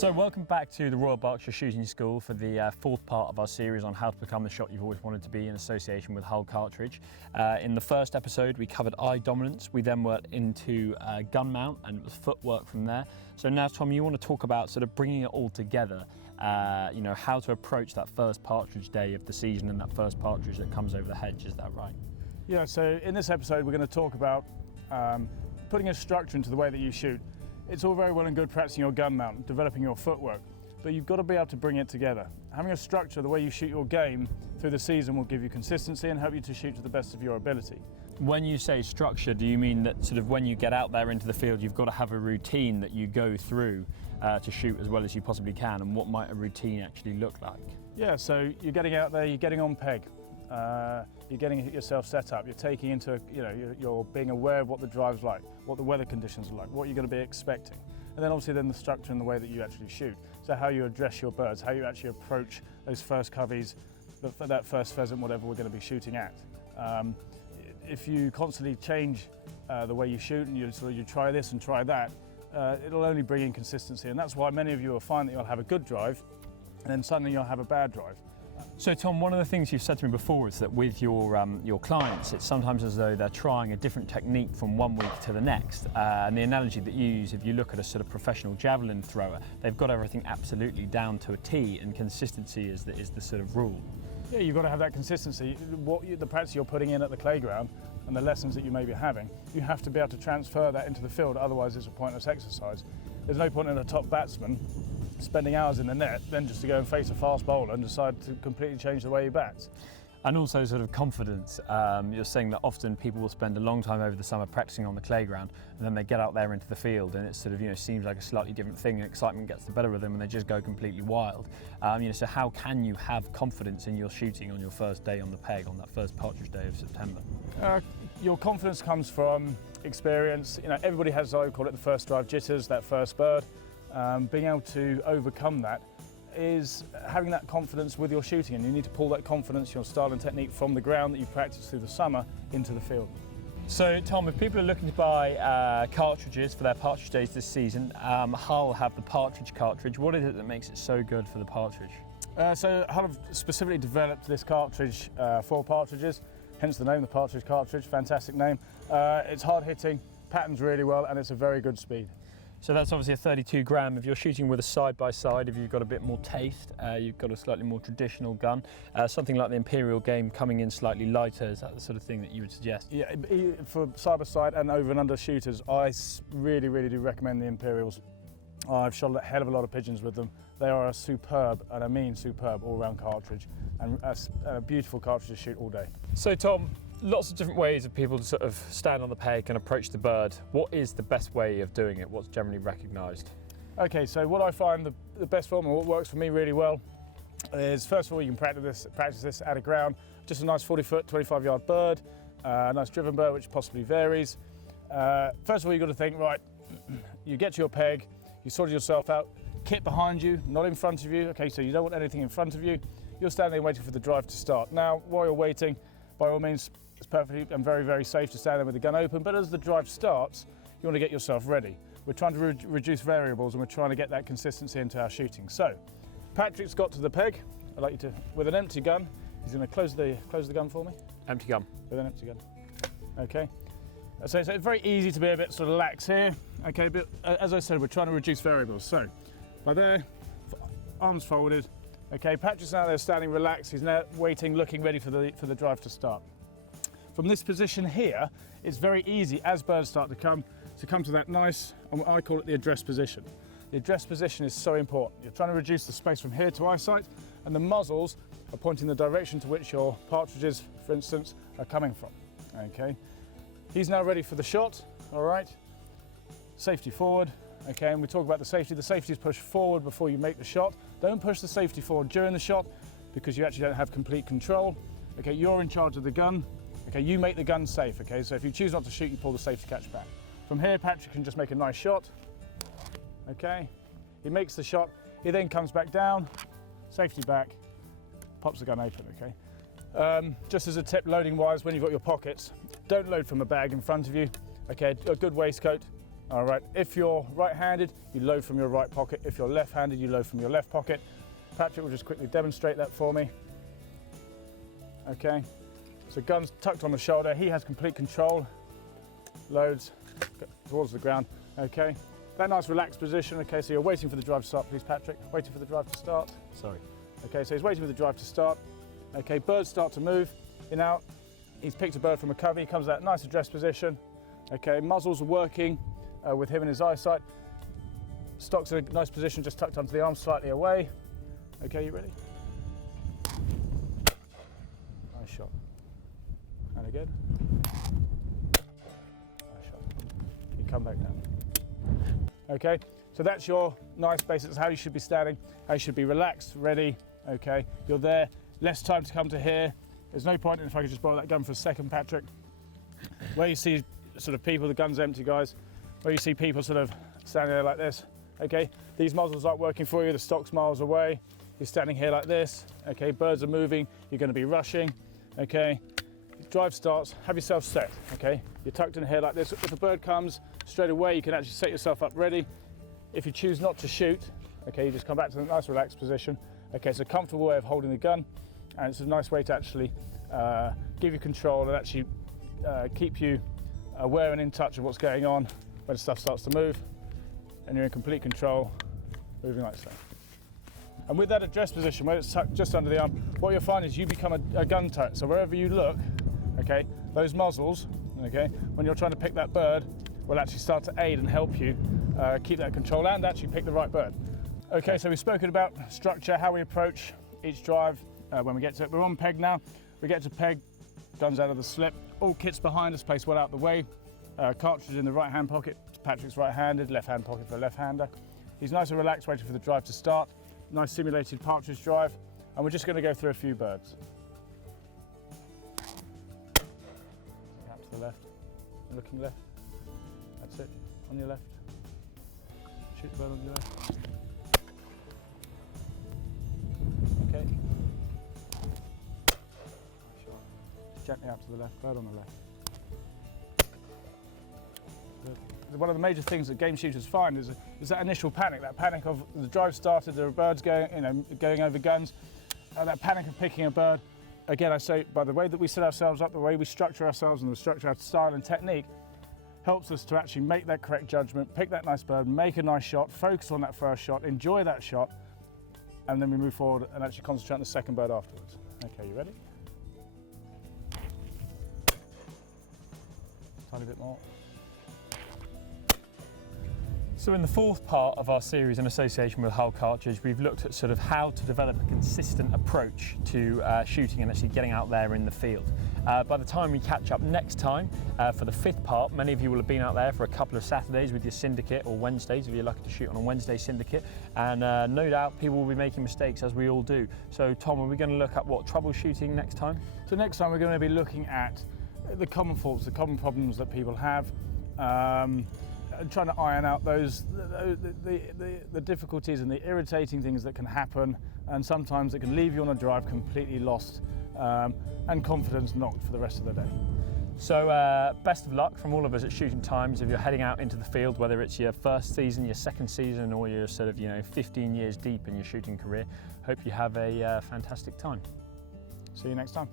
So welcome back to the Royal Berkshire Shooting School for the fourth part of our series on how to become the shot you've always wanted to be in association with Hull Cartridge. In the first episode we covered eye dominance, we then went into gun mount and it was footwork from there. So now Tom, you want to talk about sort of bringing it all together, you know, how to approach that first partridge day of the season and that first partridge that comes over the hedge, is that right? Yeah, so in this episode we're going to talk about putting a structure into the way that you shoot. It's all very well and good practicing your gun mount, developing your footwork, but you've got to be able to bring it together. Having a structure, the way you shoot your game through the season will give you consistency and help you to shoot to the best of your ability. When you say structure, do you mean that sort of when you get out there into the field, you've got to have a routine that you go through to shoot as well as you possibly can, and what might a routine actually look like? Yeah, so you're getting out there, you're getting on peg, you're getting yourself set up, you're taking into, you're being aware of what the drive's like, what the weather conditions are like, what you're going to be expecting. And then obviously the structure and the way that you actually shoot. So how you address your birds, how you actually approach those first coveys, that first pheasant, whatever we're going to be shooting at. If you constantly change the way you shoot and you try this and try that, it'll only bring in consistency. And that's why many of you will find that you'll have a good drive and then suddenly you'll have a bad drive. So Tom, one of the things you've said to me before is that with your clients, it's sometimes as though they're trying a different technique from one week to the next. And the analogy that you use, if you look at a sort of professional javelin thrower, they've got everything absolutely down to a T, and consistency is the sort of rule. Yeah, you've got to have that consistency. The practice you're putting in at the playground and the lessons that you may be having, you have to be able to transfer that into the field, otherwise it's a pointless exercise. There's no point in a top batsman spending hours in the net, then just to go and face a fast bowler and decide to completely change the way he bats. And also sort of confidence. You're saying that often people will spend a long time over the summer practicing on the playground, and then they get out there into the field and it sort of seems like a slightly different thing, and excitement gets the better of them and they just go completely wild. So how can you have confidence in your shooting on your first day on the peg, on that first partridge day of September? Your confidence comes from experience. Everybody has, I would call it, the first drive jitters, that first bird. Being able to overcome that is having that confidence with your shooting, and you need to pull that confidence, your style and technique from the ground that you've practiced through the summer into the field. So Tom, if people are looking to buy cartridges for their partridge days this season, Hull have the partridge cartridge. What is it that makes it so good for the partridge? So Hull have specifically developed this cartridge for partridges, hence the name, the partridge cartridge, fantastic name. It's hard hitting, patterns really well, and it's a very good speed. So that's obviously a 32 gram. If you're shooting with a side-by-side, if you've got a bit more taste, you've got a slightly more traditional gun, something like the Imperial game coming in slightly lighter, is that the sort of thing that you would suggest? Yeah, for side-by-side and over and under shooters, I really, really do recommend the Imperials. I've shot a hell of a lot of pigeons with them. They are a superb, and I mean superb, all-round cartridge, and a beautiful cartridge to shoot all day. So Tom, lots of different ways of people to sort of stand on the peg and approach the bird. What is the best way of doing it? What's generally recognised? Okay, so what I find the best form, and what works for me really well, is first of all you can practice this at a ground, just a nice 40-foot, 25-yard bird, a nice driven bird which possibly varies. First of all you've got to think, right, you get to your peg, you sorted yourself out, kit behind you, not in front of you. Okay, so you don't want anything in front of you. You're standing there waiting for the drive to start. Now, while you're waiting, by all means, it's perfectly and very, very safe to stand there with the gun open, but as the drive starts, you want to get yourself ready. We're trying to reduce variables, and we're trying to get that consistency into our shooting. So, Patrick's got to the peg. I'd like you to, with an empty gun, he's going to close the gun for me. Empty gun. With an empty gun. Okay. So it's very easy to be a bit sort of lax here. Okay, but as I said, we're trying to reduce variables. So, by there, arms folded. Okay, Patrick's out there standing relaxed. He's now waiting, looking ready for the drive to start. From this position here, it's very easy as birds start to come to that nice, I call it the address position. The address position is so important. You're trying to reduce the space from here to eyesight, and the muzzles are pointing the direction to which your partridges, for instance, are coming from. Okay, he's now ready for the shot. All right, safety forward. Okay, and we talk about the safety. The safety is push forward before you make the shot. Don't push the safety forward during the shot because you actually don't have complete control. Okay, you're in charge of the gun. Okay, you make the gun safe. Okay, so if you choose not to shoot, you pull the safety catch back. From here, Patrick can just make a nice shot. Okay, he makes the shot. He then comes back down, safety back, pops the gun open. Okay, just as a tip, loading wise, when you've got your pockets, don't load from a bag in front of you. Okay, a good waistcoat. All right, if you're right-handed, you load from your right pocket. If you're left-handed, you load from your left pocket. Patrick will just quickly demonstrate that for me. Okay, so gun's tucked on the shoulder. He has complete control. Loads towards the ground. Okay, that nice relaxed position. Okay, so you're waiting for the drive to start, please, Patrick. Waiting for the drive to start. Sorry. Okay, so he's waiting for the drive to start. Okay, birds start to move in out. He's picked a bird from a covey. He comes out nice addressed position. Okay, muzzles are working with him and his eyesight. Stock's in a nice position, just tucked onto the arm, slightly away. Okay, you ready? Nice shot. And again. Nice shot. You come back now. Okay, so that's your nice basics, how you should be standing, how you should be relaxed, ready. Okay, you're there. Less time to come to here. There's no point in, if I could just borrow that gun for a second, Patrick. Where you see sort of people, the gun's empty, guys. Where you see people sort of standing there like this. Okay, these muzzles aren't working for you, the stock's miles away. You're standing here like this. Okay, birds are moving, you're going to be rushing. Okay, drive starts, have yourself set. Okay, you're tucked in here like this. If a bird comes straight away, you can actually set yourself up ready. If you choose not to shoot, okay, you just come back to the nice relaxed position. Okay, it's a comfortable way of holding the gun, and it's a nice way to actually give you control and actually keep you aware and in touch of what's going on when stuff starts to move, and you're in complete control, moving like so. And with that address position, where it's tucked just under the arm, what you'll find is you become a gun turret. So wherever you look, okay, those muzzles, okay, when you're trying to pick that bird, will actually start to aid and help you keep that control and actually pick the right bird. Okay, so we've spoken about structure, how we approach each drive when we get to it. We're on peg now. We get to peg, guns out of the slip. All kits behind us, placed well out the way. Cartridge in the right-hand pocket. Patrick's right-handed, left-hand pocket for a left-hander. He's nice and relaxed, waiting for the drive to start. Nice simulated partridge drive. And we're just going to go through a few birds. Out to the left, looking left. That's it, on your left. Shoot the bird on your left. Okay. Gently out to the left, bird on the left. One of the major things that game shooters find is that initial panic, that panic of the drive started, there are birds going over guns, that panic of picking a bird. Again, I say, by the way that we set ourselves up, the way we structure ourselves and the structure our style and technique helps us to actually make that correct judgment, pick that nice bird, make a nice shot, focus on that first shot, enjoy that shot, and then we move forward and actually concentrate on the second bird afterwards. Okay, you ready? Tiny bit more. So in the fourth part of our series in association with Hull Cartridge, we've looked at sort of how to develop a consistent approach to shooting and actually getting out there in the field. By the time we catch up next time for the fifth part, many of you will have been out there for a couple of Saturdays with your syndicate, or Wednesdays if you're lucky to shoot on a Wednesday syndicate, and no doubt people will be making mistakes, as we all do. So Tom, are we going to look at what troubleshooting next time? So next time we're going to be looking at the common faults, the common problems that people have, trying to iron out those the difficulties and the irritating things that can happen, and sometimes it can leave you on a drive completely lost and confidence knocked for the rest of the day. So best of luck from all of us at Shooting Times if you're heading out into the field, whether it's your first season, your second season, or you're sort of 15 years deep in your shooting career. Hope you have a fantastic time. See you next time.